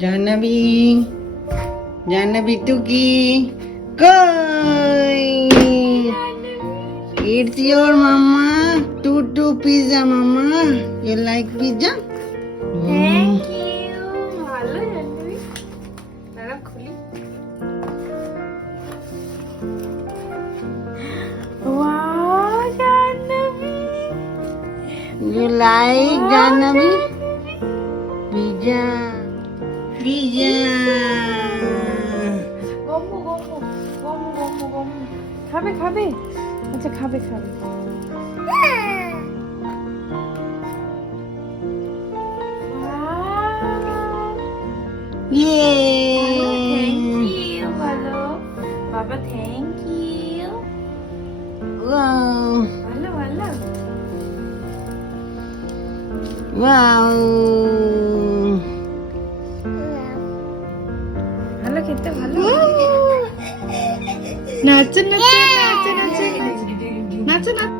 জাহ্নবী জাহ্নবী টুকি কই It's your mama. Two pizza, mama. You like pizza? Thank you ভালো জানবি দাঁড়া খুলি ওয়াও জানবি You like Jahnavi? Pizza. Pizza. গম্মু গম্মু গম্মু গম্মু গম্মু খাবে খাবে আচ্ছা খাবে খাবে থ্যাংক Yay! ইউ ভালো বাবা থ্যাংক ইউ Wow! ভালো ভালো Wow! ভালো খেতে ভালো নাচো নাচো নাচো নাচো নাচো নাচো